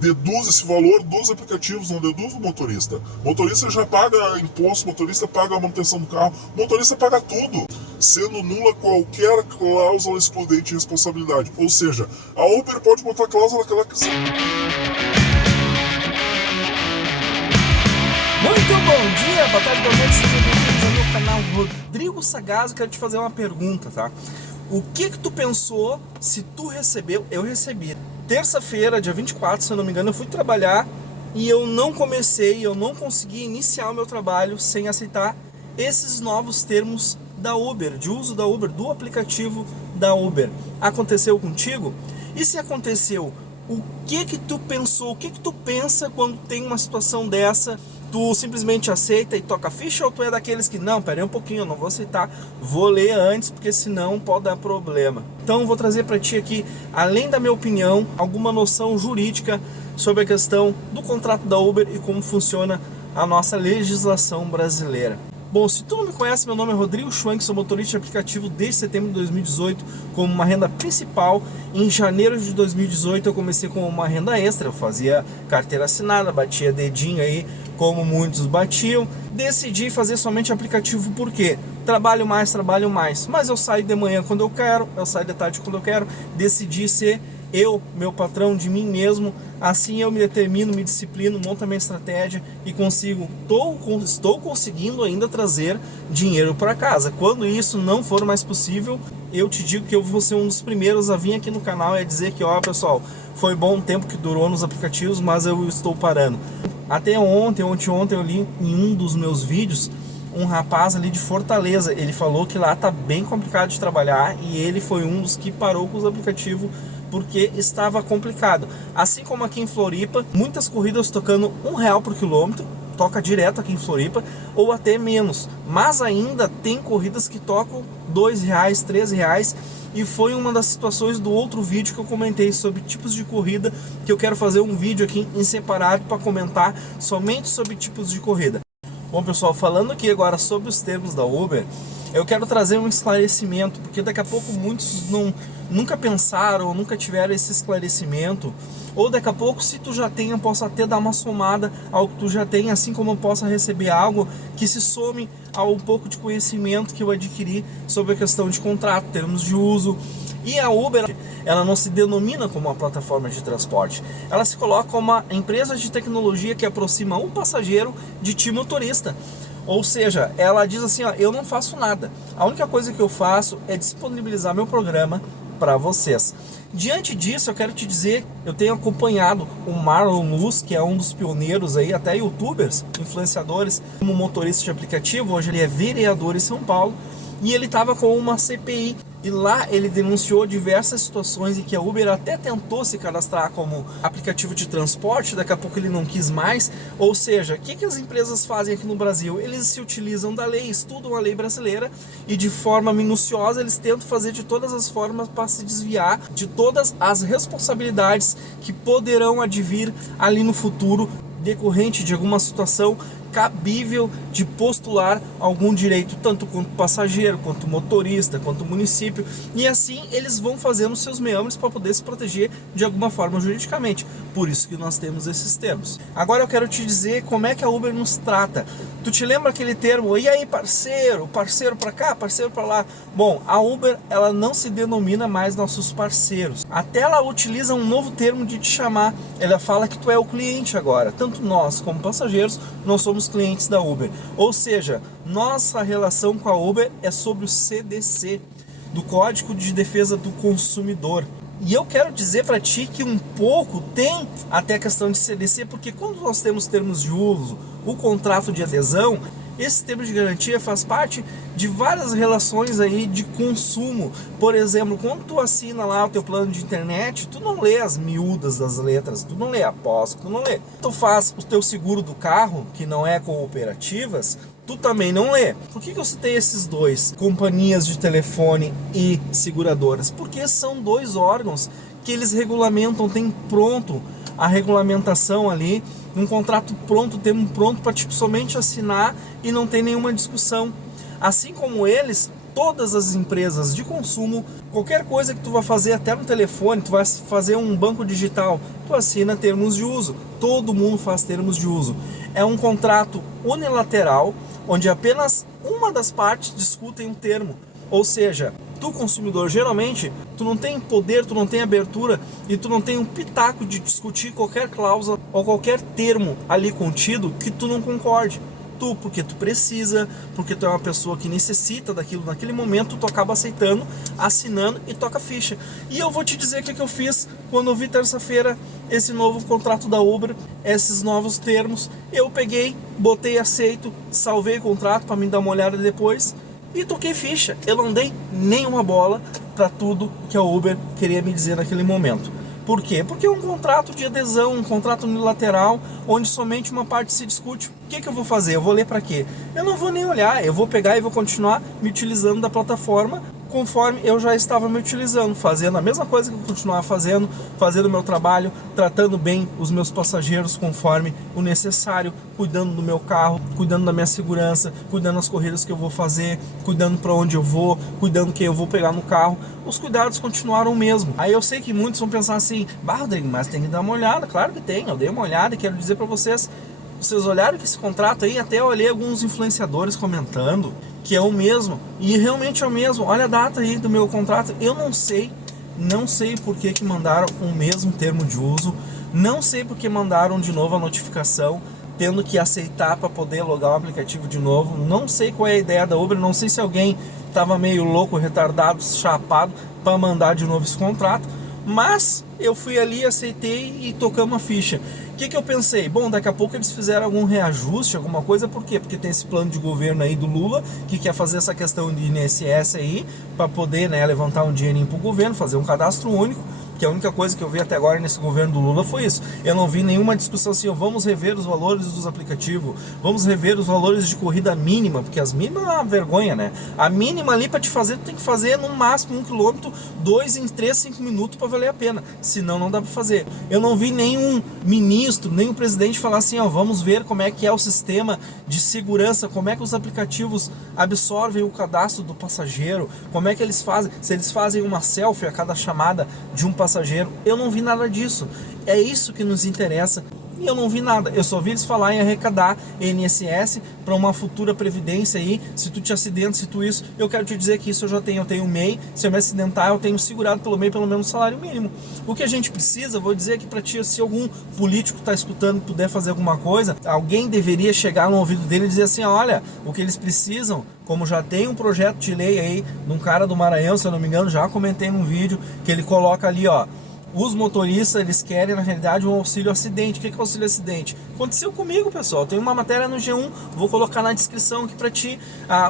deduz esse valor dos aplicativos, não deduz do motorista. O motorista já paga imposto, o motorista paga a manutenção do carro, o motorista paga tudo, sendo nula qualquer cláusula excludente de responsabilidade. Ou seja, a Uber pode botar a cláusula que ela quiser. Muito bom dia, boa tarde, boa noite, sejam bem-vindos ao meu canal Rodrigo Sagazzo. Quero te fazer uma pergunta, tá? O que tu pensou se tu recebeu? Eu recebi. Terça-feira, dia 24, se eu não me engano, eu fui trabalhar e eu não consegui iniciar o meu trabalho sem aceitar esses novos termos da Uber, de uso da Uber, do aplicativo da Uber. Aconteceu contigo? E se aconteceu, o que tu pensou? O que tu pensa quando tem uma situação dessa? Tu simplesmente aceita e toca a ficha, ou tu é daqueles que, não, pera aí um pouquinho, eu não vou aceitar, vou ler antes, porque senão pode dar problema. Então eu vou trazer para ti aqui, além da minha opinião, alguma noção jurídica sobre a questão do contrato da Uber e como funciona a nossa legislação brasileira. Bom, se tu não me conhece, meu nome é Rodrigo Schwank, sou motorista de aplicativo desde setembro de 2018 como uma renda principal. Em janeiro de 2018 eu comecei com uma renda extra, eu fazia carteira assinada, batia dedinho aí como muitos batiam. Decidi fazer somente aplicativo porque trabalho mais, mas eu saio de manhã quando eu quero, eu saio de tarde quando eu quero. Decidi ser eu, meu patrão, de mim mesmo. Assim eu me determino, me disciplino, monto a minha estratégia e estou conseguindo ainda trazer dinheiro para casa. Quando isso não for mais possível, eu te digo que eu vou ser um dos primeiros a vir aqui no canal e a dizer que, ó, pessoal, foi bom o tempo que durou nos aplicativos, mas eu estou parando. Até ontem eu li em um dos meus vídeos um rapaz ali de Fortaleza. Ele falou que lá tá bem complicado de trabalhar e ele foi um dos que parou com os aplicativos porque estava complicado. Assim como aqui em Floripa, muitas corridas tocando R$1 por quilômetro, toca direto aqui em Floripa, ou até menos. Mas ainda tem corridas que tocam R$2, R$3, e foi uma das situações do outro vídeo que eu comentei sobre tipos de corrida, que eu quero fazer um vídeo aqui em separado para comentar somente sobre tipos de corrida. Bom, pessoal, falando aqui agora sobre os termos da Uber, eu quero trazer um esclarecimento, porque daqui a pouco muitos nunca pensaram, nunca tiveram esse esclarecimento, ou daqui a pouco, se tu já tem, eu posso até dar uma somada ao que tu já tem, assim como eu possa receber algo que se some ao pouco de conhecimento que eu adquiri sobre a questão de contrato, termos de uso. E a Uber, ela não se denomina como uma plataforma de transporte, ela se coloca como uma empresa de tecnologia que aproxima um passageiro de ti, motorista. Ou seja, ela diz assim, ó, eu não faço nada, a única coisa que eu faço é disponibilizar meu programa para vocês. Diante disso, eu quero te dizer, eu tenho acompanhado o Marlon Luz, que é um dos pioneiros aí, até youtubers, influenciadores, como motorista de aplicativo. Hoje ele é vereador em São Paulo e ele estava com uma CPI. E lá ele denunciou diversas situações em que a Uber até tentou se cadastrar como aplicativo de transporte, daqui a pouco ele não quis mais. Ou seja, o que as empresas fazem aqui no Brasil? Eles se utilizam da lei, estudam a lei brasileira e de forma minuciosa eles tentam fazer de todas as formas para se desviar de todas as responsabilidades que poderão advir ali no futuro decorrente de alguma situação cabível de postular algum direito, tanto quanto passageiro, quanto motorista, quanto município, e assim eles vão fazendo seus meandros para poder se proteger de alguma forma juridicamente. Por isso que nós temos esses termos. Agora eu quero te dizer como é que a Uber nos trata. Tu te lembra aquele termo, e aí parceiro, parceiro para cá, parceiro para lá? Bom, a Uber, ela não se denomina mais nossos parceiros. Até ela utiliza um novo termo de te chamar. Ela fala que tu é o cliente agora. Tanto nós como passageiros, nós somos clientes da Uber. Ou seja, nossa relação com a Uber é sobre o CDC, do Código de Defesa do Consumidor. E eu quero dizer para ti que um pouco tem até a questão de CDC, porque quando nós temos termos de uso, o contrato de adesão, esse termo de garantia faz parte de várias relações aí de consumo. Por exemplo, quando tu assina lá o teu plano de internet, tu não lê as miúdas das letras, tu não lê a pós, tu não lê. Tu faz o teu seguro do carro, que não é cooperativas, tu também não lê. Por que eu citei esses dois? Companhias de telefone e seguradoras. Porque são dois órgãos que eles regulamentam, tem pronto a regulamentação ali, um contrato pronto, termo pronto para tipo, somente assinar e não tem nenhuma discussão. Assim como eles todas as empresas de consumo, qualquer coisa que tu vai fazer até no telefone, tu vai fazer um banco digital, tu assina termos de uso. Todo mundo faz termos de uso. É um contrato unilateral, onde apenas uma das partes discutem um termo. Ou seja, tu consumidor, geralmente, tu não tem poder, tu não tem abertura e tu não tem um pitaco de discutir qualquer cláusula ou qualquer termo ali contido que tu não concorde. Porque tu precisa, porque tu é uma pessoa que necessita daquilo naquele momento, tu acaba aceitando, assinando e toca ficha. E eu vou te dizer o que eu fiz quando eu vi terça-feira esse novo contrato da Uber, esses novos termos. Eu peguei, botei aceito, salvei o contrato para me dar uma olhada depois e toquei ficha. Eu não dei nenhuma bola para tudo que a Uber queria me dizer naquele momento. Por quê? Porque é um contrato de adesão, um contrato unilateral, onde somente uma parte se discute. O que eu vou fazer? Eu vou ler para quê? Eu não vou nem olhar, eu vou pegar e vou continuar me utilizando da plataforma conforme eu já estava me utilizando, fazendo a mesma coisa que eu continuava fazendo o meu trabalho, tratando bem os meus passageiros conforme o necessário, cuidando do meu carro, cuidando da minha segurança, cuidando das corridas que eu vou fazer, cuidando para onde eu vou, cuidando quem eu vou pegar no carro. Os cuidados continuaram o mesmo. Aí eu sei que muitos vão pensar assim, Rodrigo, mas tem que dar uma olhada. Claro que tem, eu dei uma olhada e quero dizer para vocês, vocês olharam que esse contrato aí, até eu olhei alguns influenciadores comentando que é o mesmo, e realmente é o mesmo. Olha a data aí do meu contrato. Eu não sei por que mandaram o mesmo termo de uso, não sei por que mandaram de novo a notificação, tendo que aceitar para poder logar o aplicativo de novo. Não sei qual é a ideia da Uber, não sei se alguém estava meio louco, retardado, chapado para mandar de novo esse contrato, mas eu fui ali, aceitei e tocamos a ficha. O que eu pensei? Bom, daqui a pouco eles fizeram algum reajuste, alguma coisa. Por quê? Porque tem esse plano de governo aí do Lula, que quer fazer essa questão de INSS aí, para poder, né, levantar um dinheirinho pro governo, fazer um cadastro único, que a única coisa que eu vi até agora nesse governo do Lula foi isso. Eu não vi nenhuma discussão assim, vamos rever os valores dos aplicativos, vamos rever os valores de corrida mínima, porque as mínimas é uma vergonha, né? A mínima ali para te fazer, tu tem que fazer no máximo 1 km, 2 em 3, 5 minutos para valer a pena, senão não dá para fazer. Eu não vi nenhum ministro, nenhum presidente falar assim, vamos ver como é que é o sistema de segurança, como é que os aplicativos absorvem o cadastro do passageiro, como é que eles fazem, se eles fazem uma selfie a cada chamada de um passageiro. Eu não vi nada disso. É isso que nos interessa. E eu não vi nada. Eu só vi eles falar em arrecadar INSS para uma futura previdência aí. Se tu te acidenta, se tu isso, eu quero te dizer que isso eu já tenho. Eu tenho MEI. Se eu me acidentar, eu tenho segurado pelo MEI pelo menos salário mínimo. O que a gente precisa, vou dizer aqui para ti, se algum político está escutando, puder fazer alguma coisa, alguém deveria chegar no ouvido dele e dizer assim, olha, o que eles precisam, como já tem um projeto de lei aí de um cara do Maranhão, se eu não me engano, já comentei num vídeo que ele coloca ali, os motoristas, eles querem, na realidade, um auxílio acidente. O que é auxílio acidente? Aconteceu comigo, pessoal. Tem uma matéria no G1, vou colocar na descrição aqui pra ti.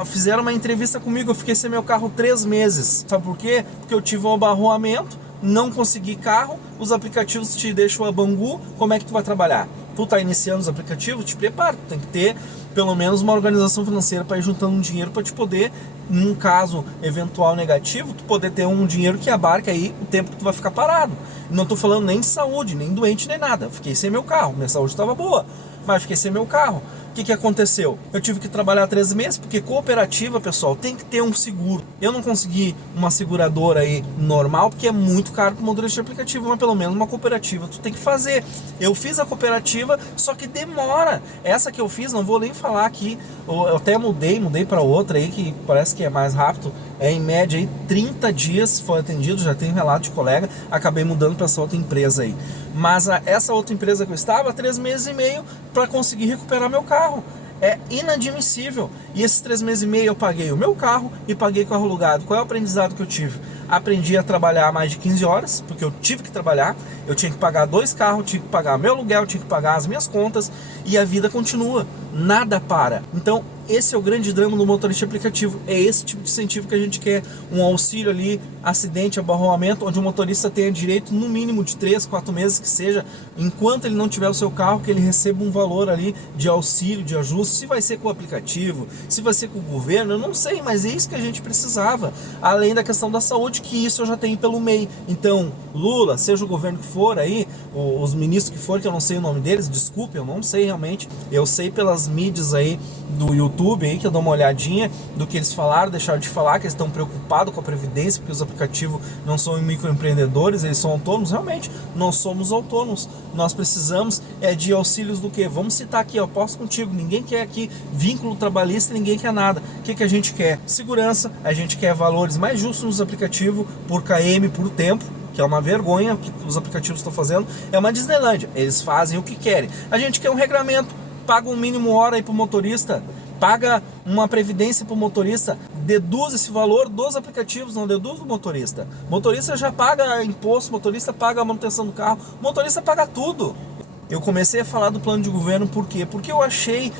Fizeram uma entrevista comigo, eu fiquei sem meu carro 3 meses. Sabe por quê? Porque eu tive um abarroamento, não consegui carro, os aplicativos te deixam a Bangu, como é que tu vai trabalhar? Tu tá iniciando os aplicativos, te prepara, tu tem que ter pelo menos uma organização financeira para ir juntando um dinheiro para te poder, num caso eventual negativo, tu poder ter um dinheiro que abarque aí o tempo que tu vai ficar parado. Não tô falando nem de saúde, nem doente, nem nada. Fiquei sem meu carro, minha saúde estava boa, mas fiquei sem meu carro. O que aconteceu? Eu tive que trabalhar 3 meses, porque cooperativa, pessoal, tem que ter um seguro. Eu não consegui uma seguradora aí normal, porque é muito caro para o motorista de aplicativo, mas pelo menos uma cooperativa tu tem que fazer. Eu fiz a cooperativa, só que demora. Essa que eu fiz, não vou nem falar aqui, eu até mudei para outra aí, que parece que é mais rápido. Em média aí 30 dias foi atendido, já tem relato de colega, acabei mudando para essa outra empresa aí. Mas essa outra empresa que eu estava, 3 meses e meio para conseguir recuperar meu carro. É inadmissível. E esses 3 meses e meio eu paguei o meu carro e paguei o carro alugado. Qual é o aprendizado que eu tive? Aprendi a trabalhar mais de 15 horas, porque eu tive que trabalhar, eu tinha que pagar 2 carros, tinha que pagar meu aluguel, tinha que pagar as minhas contas, e a vida continua, nada para. Então esse é o grande drama do motorista aplicativo, é esse tipo de incentivo que a gente quer, um auxílio ali, acidente, abarroamento, onde o motorista tenha direito no mínimo de 3, 4 meses que seja, enquanto ele não tiver o seu carro, que ele receba um valor ali de auxílio, de ajuste. Se vai ser com o aplicativo, se vai ser com o governo, eu não sei, mas é isso que a gente precisava, além da questão da saúde, que isso eu já tenho pelo MEI. Então, Lula, seja o governo que for aí, os ministros que foram, que eu não sei o nome deles, desculpe, eu não sei realmente. Eu sei pelas mídias aí do YouTube aí, que eu dou uma olhadinha do que eles falaram, deixaram de falar, que eles estão preocupados com a previdência, porque os aplicativos não são microempreendedores, eles são autônomos. Realmente, nós somos autônomos, nós precisamos de auxílios do quê? Vamos citar aqui, eu posso contigo, ninguém quer aqui vínculo trabalhista, ninguém quer nada. O que a gente quer? Segurança, a gente quer valores mais justos nos aplicativos, por KM, por tempo, que é uma vergonha o que os aplicativos estão fazendo, é uma Disneylândia, eles fazem o que querem. A gente quer um regramento, paga um mínimo hora aí pro motorista, paga uma previdência pro motorista, deduz esse valor dos aplicativos, não deduz do motorista. Motorista já paga imposto, motorista paga a manutenção do carro, motorista paga tudo. Eu comecei a falar do plano de governo, por quê? Porque eu achei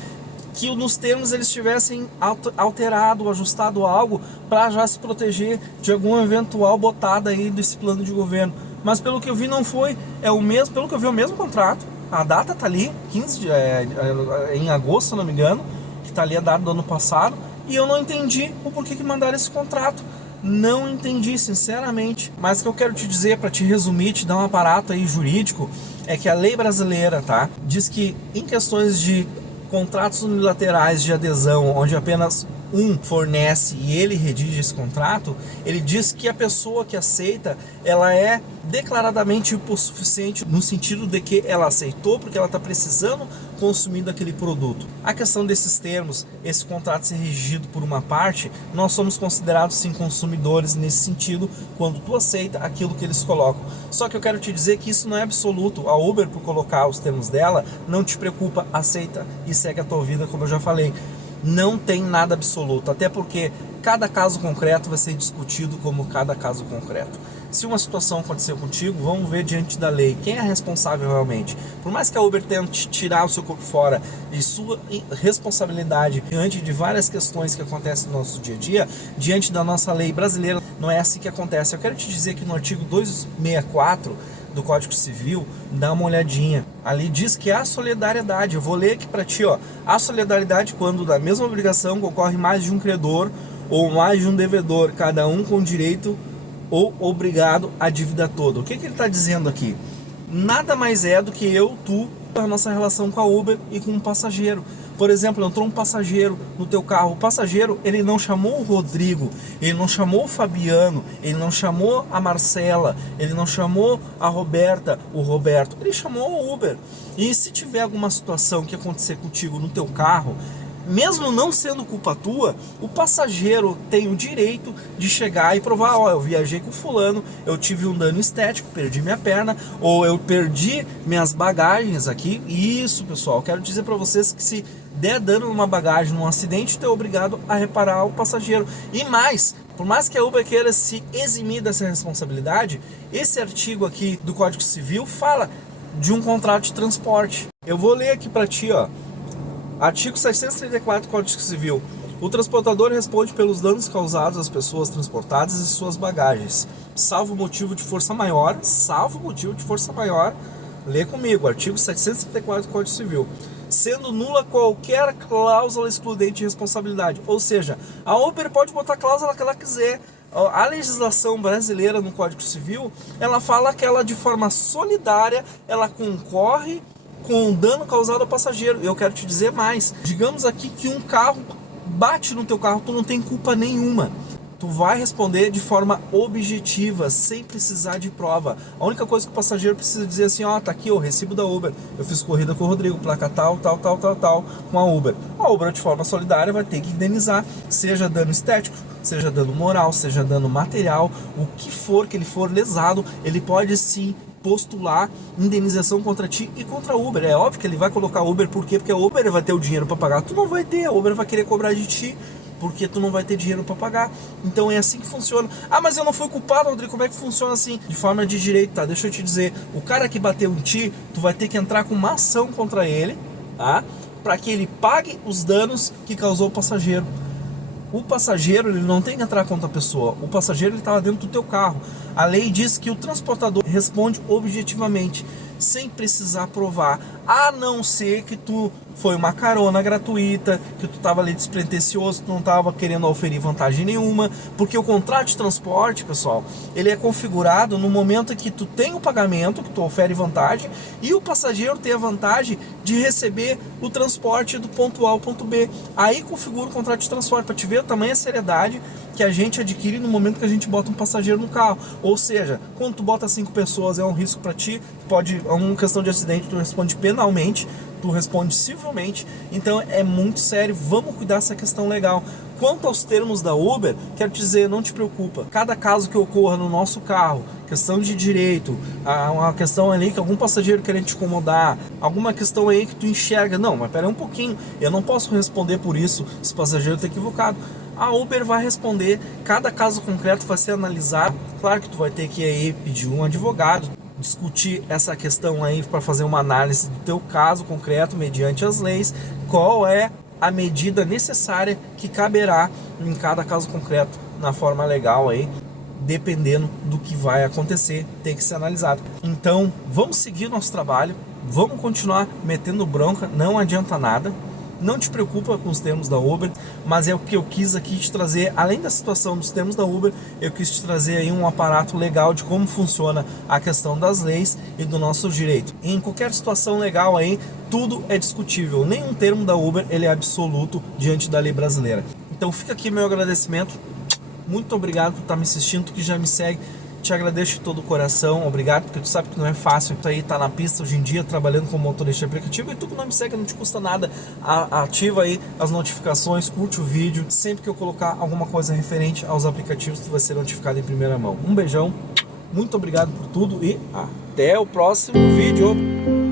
que nos termos eles tivessem alterado, ajustado algo para já se proteger de alguma eventual botada aí desse plano de governo. Mas pelo que eu vi não foi, é o mesmo, pelo que eu vi é o mesmo contrato, a data tá ali, em agosto, se não me engano, que tá ali a data do ano passado, e eu não entendi o porquê que mandaram esse contrato. Não entendi, sinceramente. Mas o que eu quero te dizer, para te resumir, te dar um aparato aí jurídico, é que a lei brasileira, tá, diz que em questões de contratos unilaterais de adesão, onde apenas um fornece e ele redige esse contrato, ele diz que a pessoa que aceita, ela é declaradamente hipossuficiente no sentido de que ela aceitou porque ela está precisando consumir daquele produto. A questão desses termos, esse contrato ser regido por uma parte, nós somos considerados sim consumidores nesse sentido quando tu aceita aquilo que eles colocam. Só que eu quero te dizer que isso não é absoluto. A Uber, por colocar os termos dela, não te preocupa, aceita e segue a tua vida, como eu já falei. Não tem nada absoluto, até porque cada caso concreto vai ser discutido como cada caso concreto. Se uma situação aconteceu contigo, vamos ver diante da lei quem é responsável realmente. Por mais que a Uber tente tirar o seu corpo fora de sua responsabilidade diante de várias questões que acontecem no nosso dia a dia, diante da nossa lei brasileira, não é assim que acontece. Eu quero te dizer que no artigo 264 do Código Civil, dá uma olhadinha. Ali diz que há solidariedade. Eu vou ler aqui para ti, ó. Há solidariedade quando da mesma obrigação concorre mais de um credor ou mais de um devedor, cada um com direito ou obrigado à dívida toda. O que ele está dizendo aqui? Nada mais é do que eu, tu, a nossa relação com a Uber e com o passageiro. Por exemplo, entrou um passageiro no teu carro. O passageiro, ele não chamou o Rodrigo, ele não chamou o Fabiano, ele não chamou a Marcela, ele não chamou a Roberta, o Roberto. Ele chamou o Uber. E se tiver alguma situação que acontecer contigo no teu carro, mesmo não sendo culpa tua, o passageiro tem o direito de chegar e provar, ó, eu viajei com fulano, eu tive um dano estético, perdi minha perna, ou eu perdi minhas bagagens aqui. Isso, pessoal, quero dizer para vocês que se der dano numa bagagem, num acidente, tu é obrigado a reparar o passageiro. E mais, por mais que a Uber queira se eximir dessa responsabilidade, esse artigo aqui do Código Civil fala de um contrato de transporte. Eu vou ler aqui para ti, ó. Artigo 634 do Código Civil. O transportador responde pelos danos causados às pessoas transportadas e suas bagagens, salvo motivo de força maior, lê comigo, artigo 734 do Código Civil, sendo nula qualquer cláusula excludente de responsabilidade. Ou seja, a Uber pode botar a cláusula que ela quiser. A legislação brasileira no Código Civil, ela fala que ela, de forma solidária, ela concorre com o dano causado ao passageiro. Eu quero te dizer mais. Digamos aqui que um carro bate no teu carro, tu não tem culpa nenhuma. Tu vai responder de forma objetiva, sem precisar de prova. A única coisa que o passageiro precisa dizer assim, ó, tá aqui o recibo da Uber. Eu fiz corrida com o Rodrigo, placa tal, com a Uber. A Uber, de forma solidária, vai ter que indenizar, seja dano estético, seja dano moral, seja dano material, o que for que ele for lesado, ele pode sim postular indenização contra ti e contra a Uber. É óbvio que ele vai colocar Uber, por quê? Porque a Uber vai ter o dinheiro para pagar, tu não vai ter, a Uber vai querer cobrar de ti, porque tu não vai ter dinheiro para pagar. Então é assim que funciona. Ah, mas eu não fui culpado, Rodrigo, como é que funciona assim? De forma de direito, tá? Deixa eu te dizer, o cara que bateu em ti, tu vai ter que entrar com uma ação contra ele, tá? Para que ele pague os danos que causou o passageiro. O passageiro, ele não tem que entrar contra a pessoa. O passageiro, ele estava dentro do teu carro. A lei diz que o transportador responde objetivamente, sem precisar provar, a não ser que tu foi uma carona gratuita, que tu estava ali despretensioso, tu não estava querendo oferir vantagem nenhuma, porque o contrato de transporte, pessoal, ele é configurado no momento que tu tem o pagamento, que tu ofere vantagem, e o passageiro tem a vantagem de receber o transporte do ponto A ao ponto B. Aí configura o contrato de transporte, para te ver a tamanha seriedade que a gente adquire no momento que a gente bota um passageiro no carro. Ou seja, quando tu bota 5 pessoas é um risco para ti, é uma questão de acidente, tu responde penalmente, tu responde civilmente, então é muito sério, vamos cuidar dessa questão legal. Quanto aos termos da Uber, quero te dizer, não te preocupa, cada caso que ocorra no nosso carro, questão de direito, uma questão ali que algum passageiro querendo te incomodar, alguma questão aí que tu enxerga, não, mas pera aí um pouquinho, eu não posso responder por isso, se o passageiro está equivocado. A Uber vai responder, cada caso concreto vai ser analisado, claro que tu vai ter que aí pedir um advogado, discutir essa questão aí para fazer uma análise do teu caso concreto mediante as leis, qual é a medida necessária que caberá em cada caso concreto na forma legal aí, dependendo do que vai acontecer, tem que ser analisado. Então, vamos seguir nosso trabalho, vamos continuar metendo bronca, não adianta nada. Não te preocupa com os termos da Uber, mas é o que eu quis aqui te trazer, além da situação dos termos da Uber, eu quis te trazer aí um aparato legal de como funciona a questão das leis e do nosso direito. Em qualquer situação legal aí, tudo é discutível, nenhum termo da Uber ele é absoluto diante da lei brasileira. Então fica aqui meu agradecimento, muito obrigado por estar me assistindo, tu que já me segue, te agradeço de todo o coração, obrigado, porque tu sabe que não é fácil tu aí tá na pista hoje em dia trabalhando como motorista de aplicativo, e tu que não me segue, não te custa nada, ativa aí as notificações, curte o vídeo, sempre que eu colocar alguma coisa referente aos aplicativos tu vai ser notificado em primeira mão. Um beijão, muito obrigado por tudo e até o próximo vídeo.